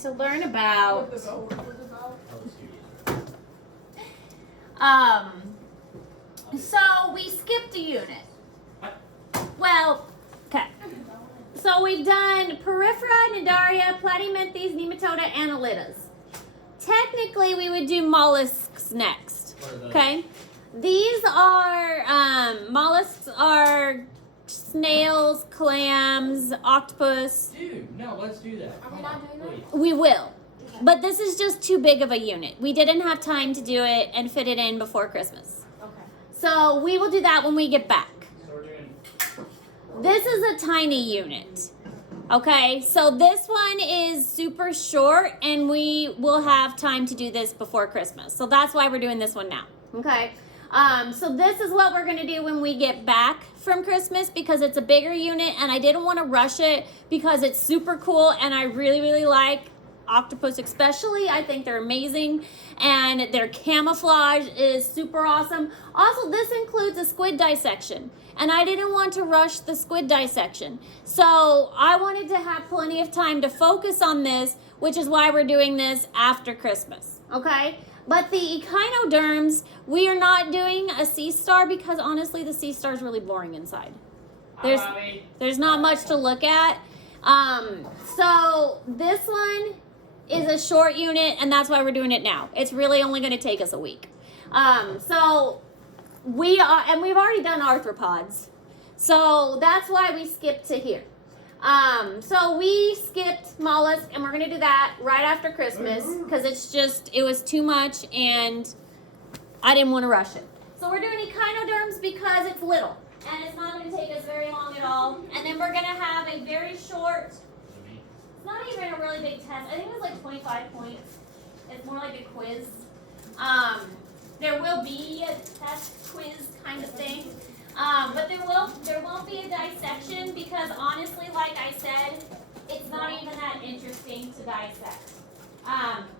To learn about so we skipped a unit. Well, okay. So we've done Porifera, Cnidaria, Platymenthes, Nematoda, Annelids. Technically, we would do mollusks next. Okay. These are mollusks are snails, clams, octopus. Dude, no, let's do that. Are we not doing that? We will. But this is just too big of a unit. We didn't have time to do it and fit it in before Christmas. Okay. So we will do that when we get back. So we're doing. This is a tiny unit. Okay, so this one is super short and we will have time to do this before Christmas. So that's why we're doing this one now. Okay. So this is what we're going to do when we get back from Christmas because it's a bigger unit and I didn't want to rush it because it's super cool and I really, really like octopus especially. I think they're amazing and their camouflage is super awesome. Also, this includes a squid dissection and I didn't want to rush the squid dissection. So I wanted to have plenty of time to focus on this, which is why we're doing this after Christmas. Okay? But the echinoderms, we are not doing a sea star because honestly the sea star is really boring inside. There's not much to look at. So this one is a short unit and that's why we're doing it now. It's really only going to take us a week. So we've already done arthropods. So that's why we skipped to here. So we skipped mollusk and we're going to do that right after Christmas because it was too much and I didn't want to rush it. So we're doing echinoderms because it's little and it's not going to take us very long at all. And then we're going to have a very short, it's not even a really big test. I think it was like 25 points. It's more like a quiz. There will be a test quiz kind of thing. But there won't be a dissection because honestly, like I said, it's not even that interesting to dissect.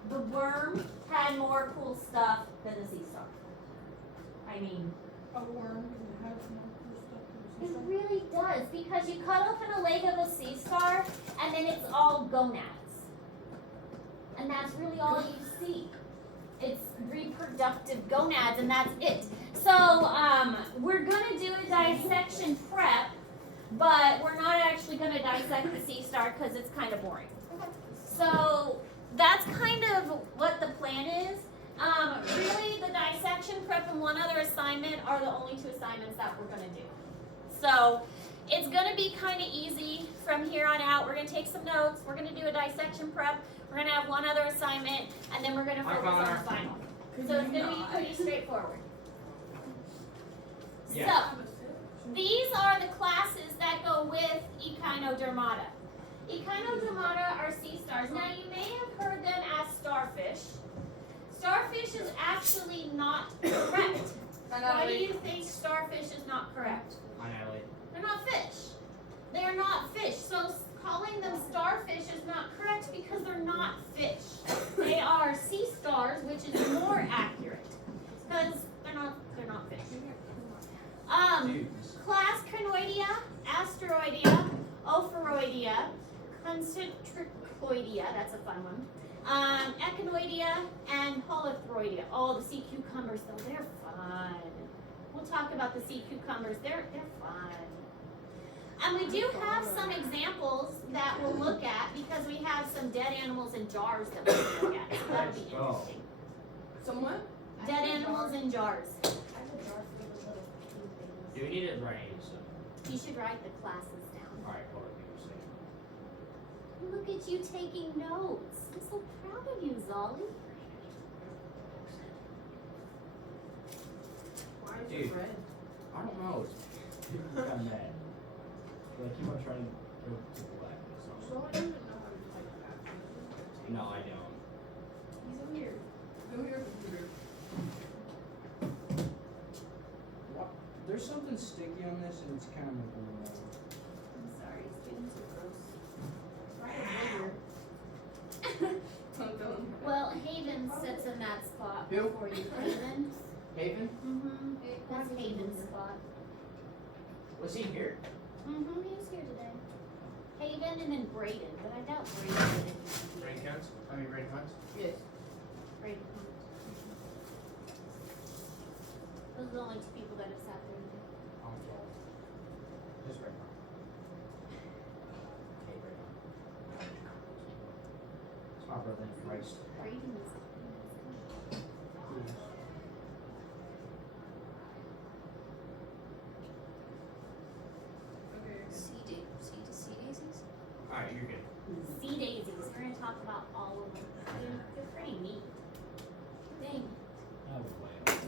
The worm had more cool stuff than the sea star. I mean, A worm has more stuff than it the really does because you cut open a leg of a sea star and then it's all gonads. And that's really all you see. It's reproductive gonads and that's it. So we're going to do a dissection prep, but we're not actually going to dissect the sea star because it's kind of boring. So that's kind of what the plan is. Really, the dissection prep and one other assignment are the only two assignments that we're going to do. So it's going to be kind of easy from here on out. We're going to take some notes. We're going to do a dissection prep. We're going to have one other assignment, and then we're going to focus on the final. So it's going to be pretty straightforward. Yeah. So these are the classes that go with Echinodermata. Echinodermata are sea stars. Now you may have heard them as starfish. Starfish is actually not correct. Why do you think starfish is not correct? They're not fish. They're not fish. So calling them starfish is not correct because they're not fish. They are sea stars, which is more accurate because they're not fish. Class Crinoidea, Asteroidea, Ophiroidea, Concentricoidea, that's a fun one. Echinoidea and Holothroidea. Oh, the sea cucumbers though, they're fun. We'll talk about the sea cucumbers. They're fun. And we do have some examples that we'll look at because we have some dead animals in jars that we can look at. So that'll be interesting. Some what? Dead animals in jars. Do we need it right? So. You should write the classes down. Alright, what are people saying? Look at you taking notes. I'm so proud of you, Zolly. Why is Dude. it red? I don't know. I'm mad. Like, you want to try and go to black. So I don't even know how to type that. No, I don't. He's over here. Go here, computer. What? There's something sticky on this and it's kind of making me mad. I'm sorry, students are gross. Well, Haven sits in that spot Who? before you. Haven? Haven? Mm-hmm. That's Haven's spot. Was he here? Mm-hmm. He was here today. Haven and then Braden, but I doubt Braden did Rain it. counts? I mean, rain counts? Yes. Braden. Those are the only two people that have sat there today. I'm 12. Just right now. Okay, right now. It's my brother in Christ. Braden is. Okay. Sea daisies? Alright, you're good. Sea daisies. We're gonna talk about all of them. They're pretty neat. Dang. No way.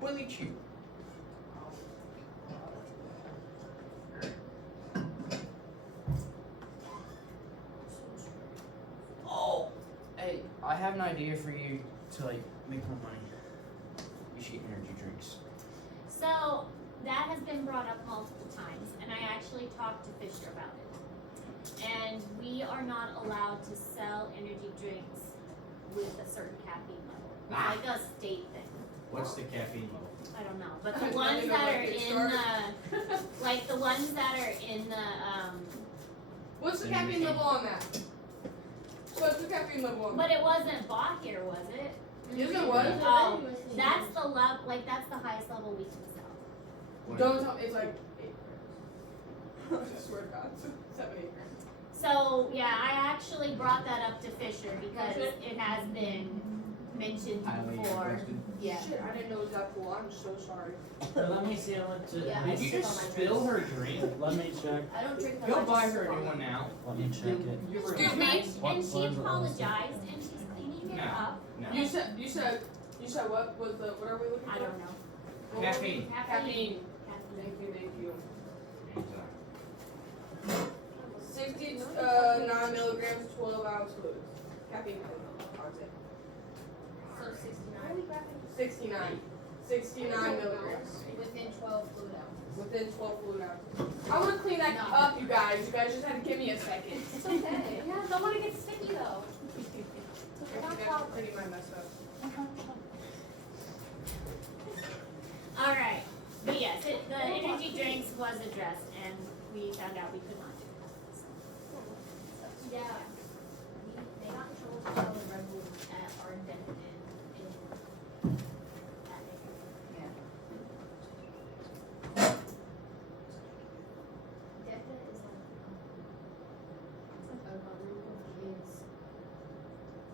Willie Chew. Oh, hey, I have an idea for you to like make more money. You should get energy drinks. So that has been brought up multiple times, and I actually talked to Fisher about it. And we are not allowed to sell energy drinks with a certain caffeine level. It's like a state thing. What's the caffeine level? I don't know, but I the don't ones even that like are it in started. the, like the ones that are in the, What's the caffeine level on that? What's the caffeine level on that? but it wasn't bought here, was it? Yes, it was. Oh, that's the level, like that's the highest level we can sell. What Don't tell me it's like 8 grams. I swear to God, 7, 8 grams. So, yeah, I actually brought that up to Fisher because it has been mentioned Highly before. requested. Yeah. Shit, I didn't know it was that cool. I'm so sorry. Let me see. Let me Yeah, Did you just spill her drink? Let me check. I don't drink that Go much. buy her a new one now. Let me check it. You were Excuse me? And she What is it? apologized and she's cleaning it No. up. No. You said what was the, what are we looking for? I don't know. What were we- Caffeine. Caffeine. Caffeine. Thank you. Anytime. 69 milligrams, 12 ounce fluid. Caffeine, I would say. So 69 69. 69 milligrams. within 12 fluid ounces. Within 12 fluid ounces. I want to clean that up, you guys. You guys just had to give me a second. It's okay. Yeah, don't want to get sticky though. You guys are pretty much messed up. Alright, but yes, the energy drinks was addressed and we found out we could not do that. So, Yeah. They got in trouble for selling Red Bull. are invented in that area. DECA is like a group of kids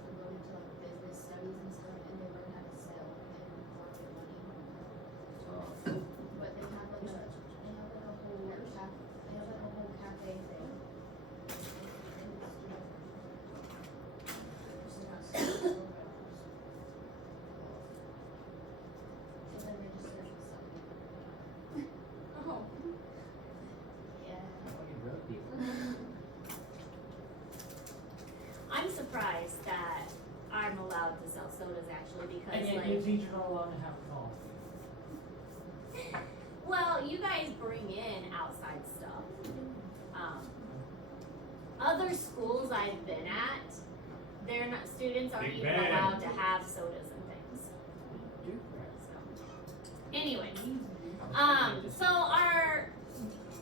who go into like business studies and stuff, and they learn how to sell and market money. But they have like a whole cafe thing. So then they just search and sell. Oh. Yeah. Fucking road people. I'm surprised that I'm allowed to sell sodas actually because And yet like you teach not allowed to have coffee. well, you guys bring in outside stuff. Other schools I've been at, they're not students aren't Big even bag. allowed to have sodas and things. So anyway, so our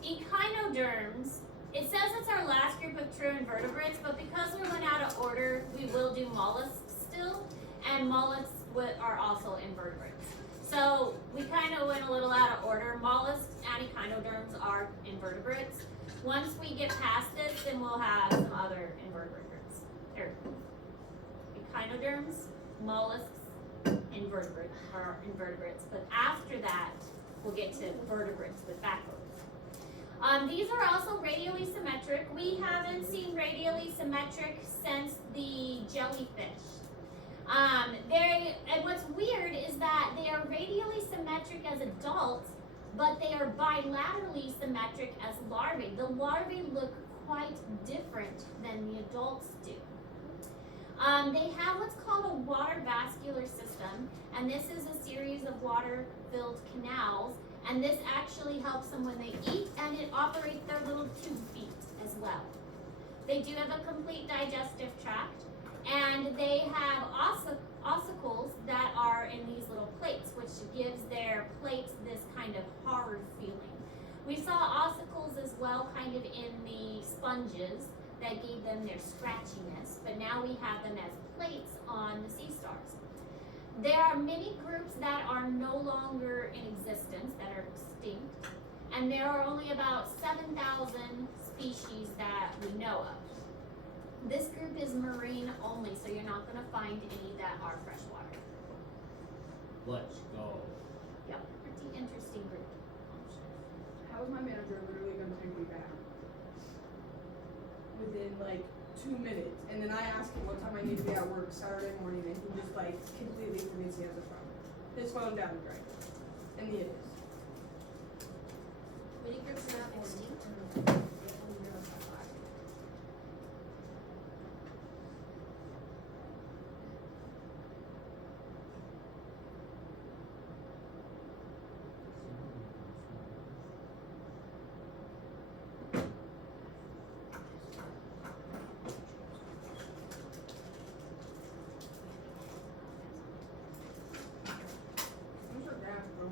Echinoderms, it says it's our last group of true invertebrates, but because we went out of order, we will do mollusks still, and mollusks are also invertebrates. So we kind of went a little out of order. Mollusks and Echinoderms are invertebrates. Once we get past this, then we'll have some other invertebrates. Or Echinoderms, mollusks, invertebrates are invertebrates. But after that, we'll get to vertebrates with backbones. These are also radially symmetric. We haven't seen radially symmetric since the jellyfish. And what's weird is that they are radially symmetric as adults, but they are bilaterally symmetric as larvae. The larvae look quite different than the adults do. They have what's called a water vascular system, and this is a series of water-filled canals, and this actually helps them when they eat, and it operates their little tube feet as well. They do have a complete digestive tract, and they have ossicles that are in these little plates, which gives their plates this kind of hard feeling. We saw ossicles as well, kind of in the sponges that gave them their scratchiness, but now we have them as plates on the sea stars. There are many groups that are no longer in existence, that are extinct, and there are only about 7,000 species that we know of. This group is marine only, so you're not going to find any that are freshwater. Let's go. Yep, pretty interesting group. How is my manager literally gonna take me back? Within like 2 minutes. And then I asked him what time I need to be at work Saturday morning and he just like completely forgets he has a phone. His phone down the drain. And it is. Many groups are not extinct. Where's your gas, bro?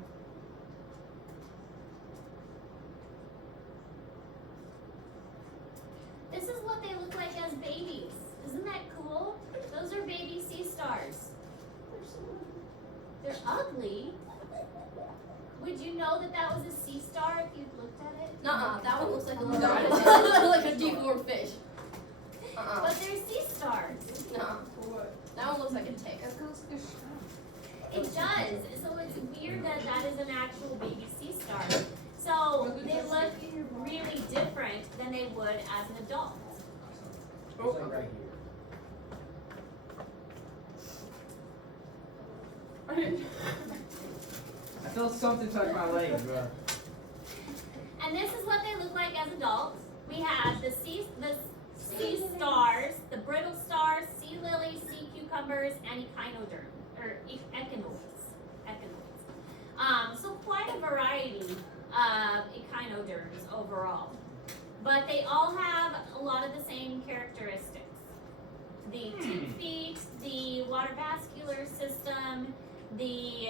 This is what they look like as babies. Isn't that cool? Those are baby sea stars. They're ugly. Would you know that that was a sea star if you'd looked at it? Nuh-uh, that one looks like a little No. like a deformed fish. But they're sea stars. Nuh-uh. For what? That one looks like a tick. It does. So it's weird that that is an actual baby sea star. So they look really different than they would as an adult. It's like right here. I didn't. I felt something touch my leg, bro. And this is what they look like as adults. We have the sea stars, the brittle stars, sea lilies, sea cucumbers, and echinoderms, or echinoids. So quite a variety of echinoderms overall. But they all have a lot of the same characteristics. The tube feet, the water vascular system, the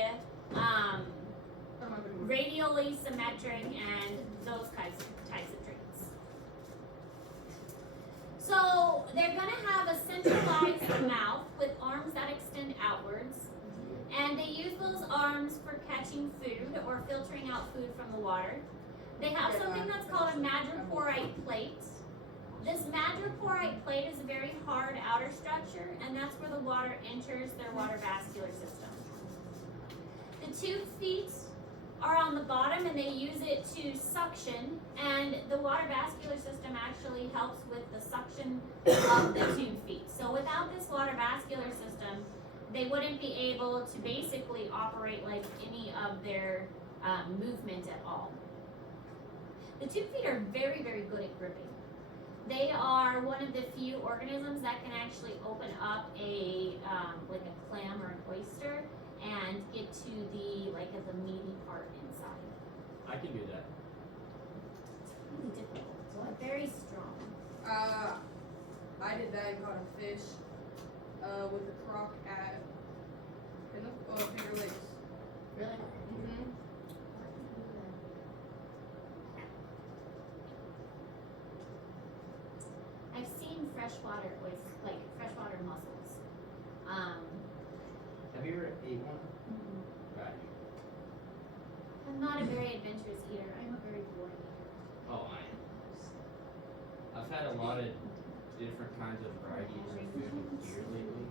radially symmetric, and those types of traits. So they're going to have a centralized mouth with arms that extend outwards, and they use those arms for catching food or filtering out food from the water. They have something that's called a madreporite plate. This madreporite plate is a very hard outer structure, and that's where the water enters their water vascular system. The tube feet are on the bottom, and they use it to suction, and the water vascular system actually helps with the suction of the tube feet. So without this water vascular system, they wouldn't be able to basically operate like any of their movement at all. The tube feet are very, very good at gripping. They are one of the few organisms that can actually open up a like a clam or an oyster and get to the meaty part inside. I can do that. It's really difficult, but very strong. I did that and caught a fish with a croc at Finger Lakes. Really? Mm-hmm. I've seen freshwater with freshwater mussels. Have you ever ate one? Right. I'm not a very adventurous eater. I'm a very boring eater. Oh, I am. I've had a lot of different kinds of varieties of food with deer lately.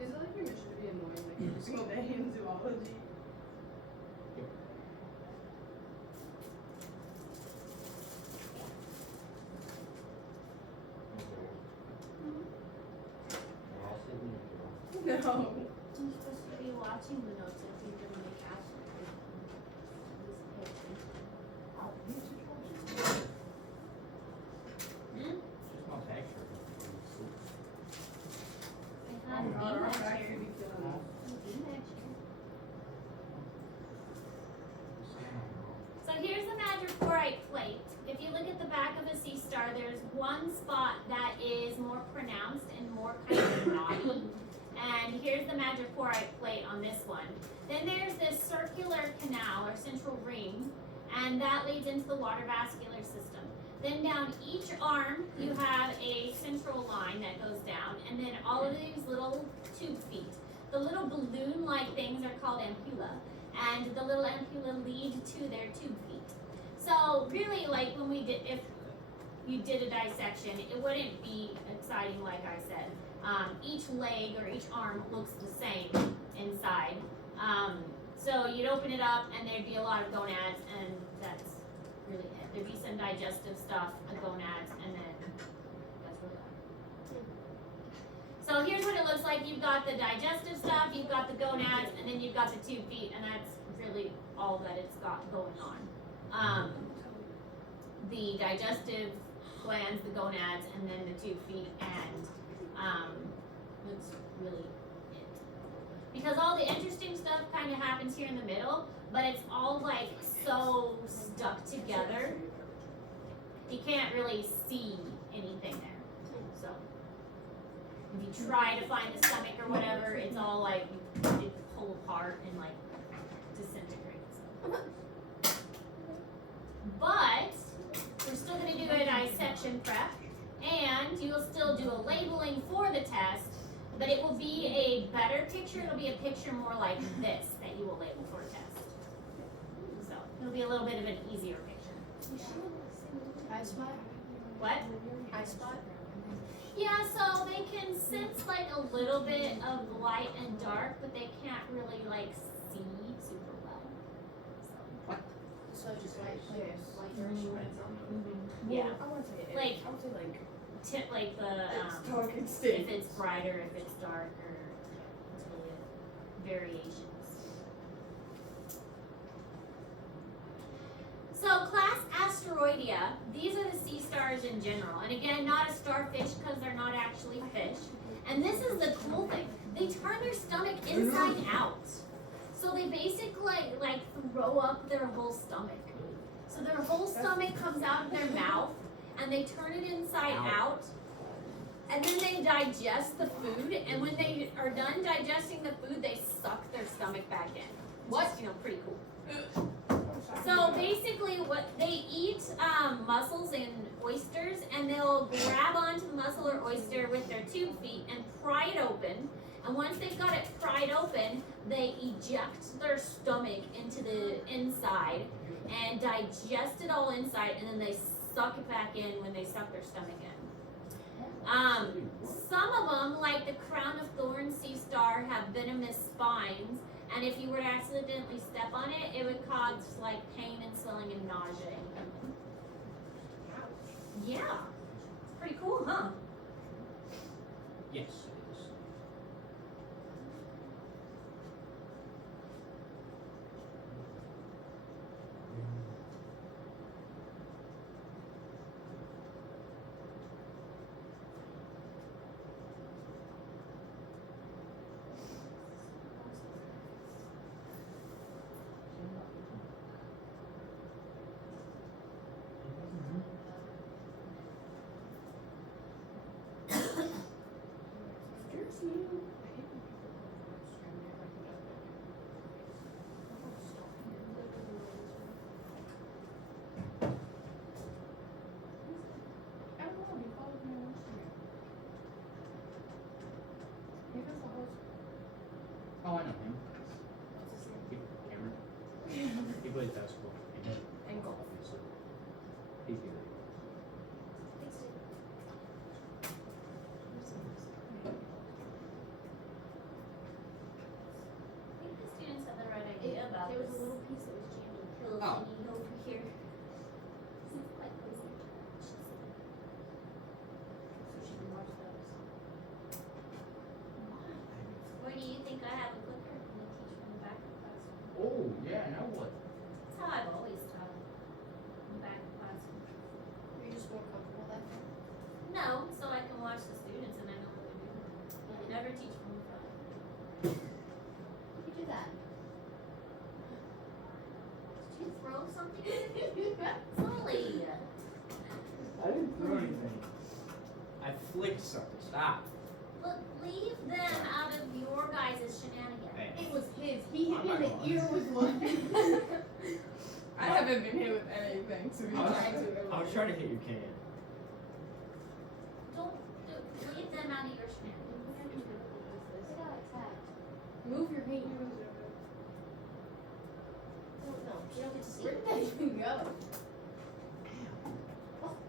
Is it like your mission to be annoying like every single day in zoology? No. You're supposed to be watching the notes if you're going to make action. At least pay attention. are that chair. actually killing us. In that chair. So here's the madreporite plate. If you look at the back of a sea star, there's one spot that is more pronounced and more kind of knotty. And here's the madreporite plate on this one. Then there's this circular canal or central ring, and that leads into the water vascular system. Then down each arm, you have a central line that goes down, and then all of these little tube feet. The little balloon-like things are called ampulla, and the little ampulla lead to their tube feet. So really, like when we did, if you did a dissection, it wouldn't be exciting, like I said. Each leg or each arm looks the same inside. So you'd open it up, and there'd be a lot of gonads, and that's really it. There'd be some digestive stuff, the gonads, and then that's really all. So here's what it looks like. You've got the digestive stuff, you've got the gonads, and then you've got the tube feet, and that's really all that it's got going on. The digestive glands, the gonads, and then the tube feet, and that's really it. Because all the interesting stuff kind of happens here in the middle, but it's all like so stuck together. You can't really see anything there. So if you try to find the stomach or whatever, it's all like it pull apart and like disintegrates. But we're still going to do a dissection prep, and you will still do a labeling for the test, but it will be a better picture. It'll be a picture more like this that you will label for a test. So it'll be a little bit of an easier picture. Eye spot? What? Eye spot? Yeah, so they can sense like a little bit of light and dark, but they can't really like see super well. So just like dark. Yeah. I want to say Like- I would say like Tip like the it's dark and if stiff. it's brighter, if it's darker, it's really variations. So class Asteroidea, these are the sea stars in general. And again, not a starfish because they're not actually fish. And this is the cool thing. They turn their stomach inside out. So they basically like throw up their whole stomach. So their whole stomach comes out of their mouth, and they turn it inside out, and then they digest the food, and when they are done digesting the food, they suck their stomach back in. What? You know, pretty cool. So basically what they eat mussels and oysters, and they'll grab onto the mussel or oyster with their tube feet and pry it open, and once they've got it pried open, they eject their stomach into the inside and digest it all inside, and then they suck it back in when they suck their stomach in. Some of them, like the crown of thorns sea star, have venomous spines, and if you were to accidentally step on it, it would cause like pain and swelling and nausea in humans. Yeah, it's pretty cool, huh? Yes, it is. Oh, I know him. Cameron. He plays basketball. And golf. So he's good. I think the students have the right idea about There was this a little piece that was jammed in. little Oh. thingy over here. It's quite crazy. So she can watch those. Where do you think I have a clicker? Can you teach from the back of the classroom? Oh, yeah, now what? That's how I've always taught. In the back of the classroom. You're just more comfortable that way? No, so I can watch the students and I know what they're doing. I never teach from the front. something? Sully. I didn't throw anything. I flicked something. Stop. Look, leave them out of your guys' shenanigans. Hey. It was his. He hit me in the ear with one. I haven't been hit with anything, so we I was, trying to. I was trying to hit your can. Don't leave them out of your shenanigans. They got attacked. Move your hand. No, you don't get to see. Where did that even go?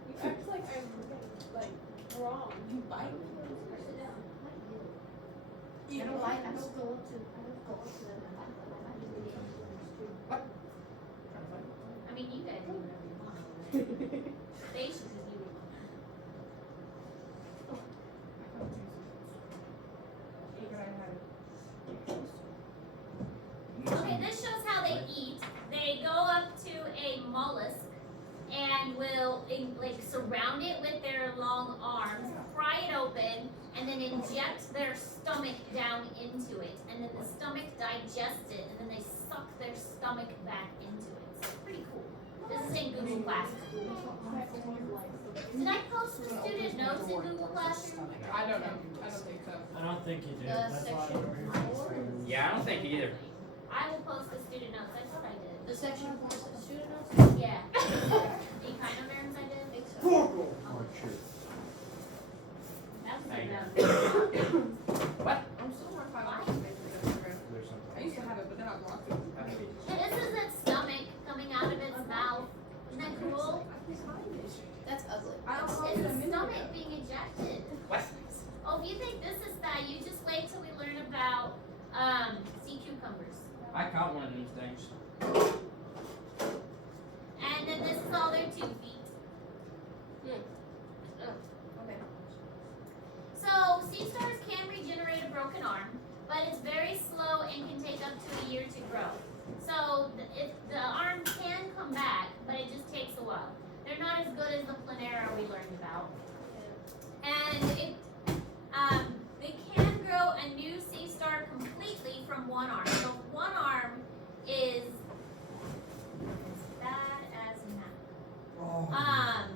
You act like I'm like wrong. You bite me. Sit down. I You don't know like. I what? don't go up to. I don't go up to them and bite them. I bite them in the ankle and it's true. I mean, you guys do whatever you want. Basically, you would want. Okay, this shows how they eat. They go up to a mollusk and will like surround it with their long arms, pry it open, and then inject their stomach down into it. And then the stomach digests it, and then they suck their stomach back into it. So it's pretty cool. This is in Google Classroom. Did I post the student notes in Google Classroom? I don't know. I don't think so. I don't think you did. The That's why section we're here. four. Yeah, I don't think either. I will post the student notes. I thought I did. The section 4 is the student notes? Yeah. Echinoderms I did. I think so. Oh, shit. That was Thank you. around. I'm still trying to find out information on Instagram. There's something. I used to have it, but then I blocked it. Yeah, this is its stomach coming out of its mouth. Isn't that cool? I can find it. That's ugly. I It's uploaded a the minute stomach ago. being ejected. What? Oh, if you think this is that, you just wait till we learn about sea cucumbers. I caught one of these things. And then this is all their 2 feet. Okay. So sea stars can regenerate a broken arm, but it's very slow and can take up to a year to grow. So the arm can come back, but it just takes a while. They're not as good as the planera we learned about. And they can grow a new sea star completely from one arm. So one arm is as bad as now.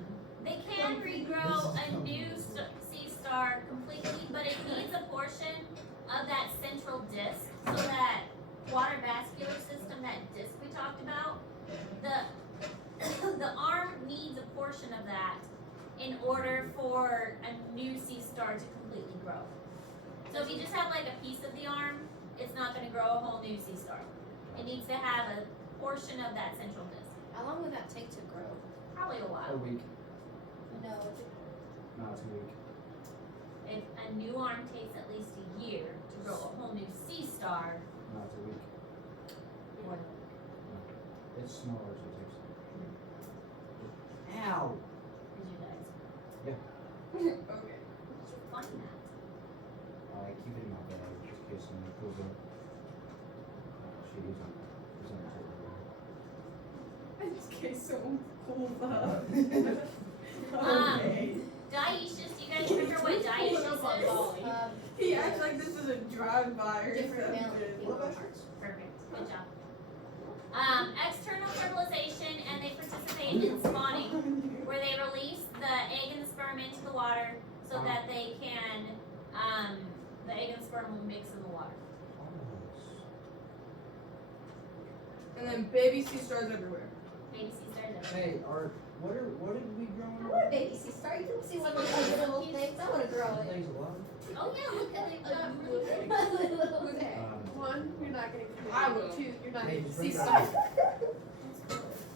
They can regrow a new sea star completely, but it needs a portion of that central disc, so that water vascular system, that disc we talked about, the arm needs a portion of that in order for a new sea star to completely grow. So if you just have like a piece of the arm, it's not going to grow a whole new sea star. It needs to have a portion of that central disc. How long would that take to grow? Probably a A while. week. No, No, it's a week. If a new arm takes at least a year to grow a whole new sea star, No, it's a week. what? It's smaller, so it takes. Ow! Did you guys? Okay. Did you find that? I keep it in my bag just in case someone pulls up. Shit, he's on. In case someone pulls up. Um, Okay. Dioecious, do you guys remember what dioecious is? He acts like this is a drive-by or different male something. and female parts. Perfect, good job. External fertilization, and they participate in spawning, where they release the egg and the sperm into the water so that they can, the egg and the sperm will mix in the water. And then baby sea stars everywhere. Baby sea stars are Hey, what did we grow? I want a baby sea star. You can see one of those little things. I want to grow it. Things alive? Oh yeah, look at they've got really big. Who's that? One, you're not gonna get I I will. will. Two, you're not Hey, gonna just see bring it stars.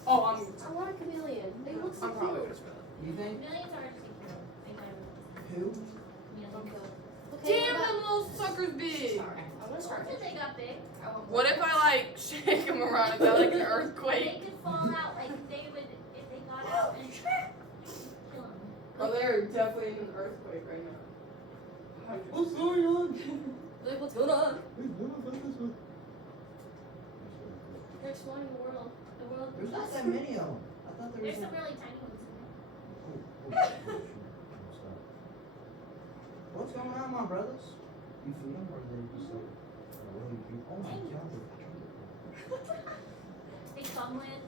Oh, I want a chameleon. They look so I'm probably cute. gonna spell it. You think? Millions are actually cute. They got Who? millions. Okay, Damn, what them little suckers big. about- I want to start. Told you they got big. What if I like shake them around and got like an earthquake? They could fall out like they would if they got out and kill them. Oh, they're definitely in an earthquake right now. What's going on? Like, what's going on? They're exploring the world. The world. There's not that many of them. I thought there was. There's some really tiny ones in there. What's going on, my brothers? You feed them or they just like, what do you feed? Oh my god, they're They come with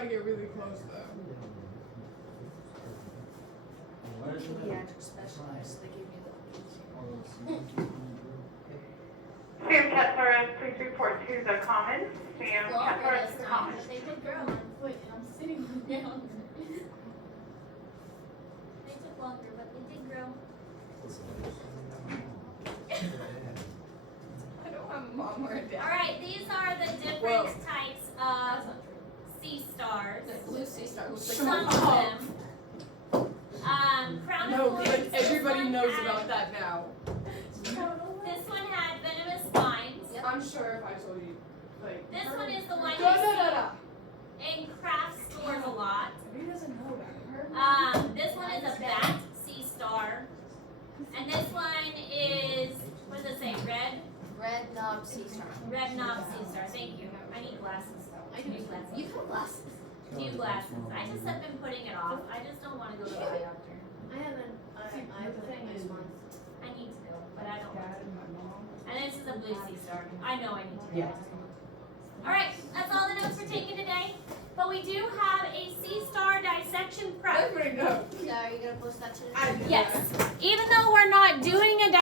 gotta get really close though. Pediatric specialist, they give me the. Sam Kessler, please report to the Commons. Sam Well, Kessler that's to the not, Commons. but they did grow on foot, and I'm sitting down. They took longer, but they did grow. I don't have a mom or a dad. All right, these are the different Whoa. types of sea stars. Blue sea star looks like Some of them. Crown No, of but Thorns, this everybody one knows had- about that now. This one had venomous spines. Yep. I'm sure if I told you, like. This one is the one No, you no, no, no. see in craft stores a lot. He doesn't know about it. This one is a bat sea star. And this one is, what does it say, red knob sea star. red knob sea star. Thank you. I need glasses. I New glasses. You have glasses. New glasses. I just have been putting it off. I just don't want to go to the eye doctor. I haven't. I have this month. I need to go, but I don't want Dad to. and my mom. And this is a blue sea star. I know I need to go. Yeah. All right, that's all the notes we're taking today. But we do have a sea star dissection prep. Everybody knows. So are you gonna post that today? I do Yes. that. Even though we're not doing a